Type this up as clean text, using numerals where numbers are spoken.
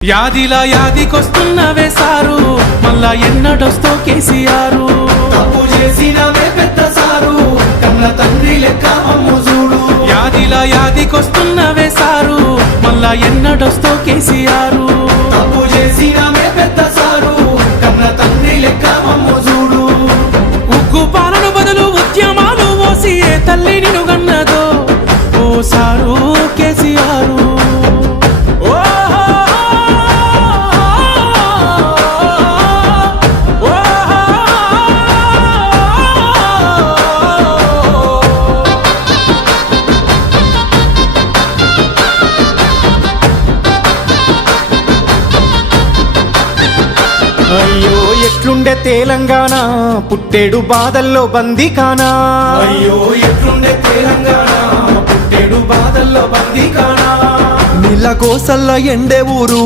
యాదిలా యాదికొస్తున్నవే sir, మళ్ళా ఎన్నడొస్తో కేసీఆర్. తప్పు చేసినవే పెద్ద సారు, కన్న తండ్రి లెక్క మమ్ము చూడు. యాదిలా యాదికొస్తున్నవే సారు, మళ్ళా ఎన్నడొస్తో కేసీఆర్. తప్పు చేసినవే పెద్ద సారు, కన్న తండ్రి లెక్క మమ్ము చూడు. ఉగ్గు పాలన బదులు ఉద్యమాలు ఓసి ఏ తల్లి నిన్ను గన్నదో ఓ సారు కేసీఆర్. అయ్యో ఎట్లుండే తెలంగాణ, పుట్టేడు బాధల్లో బందీకానా. అయ్యో ఎట్లుండే తెలంగాణ, పుట్టేడు బాధల్లో బందీకానా. నీళ్ళ కోసల్ల ఎండే ఊరు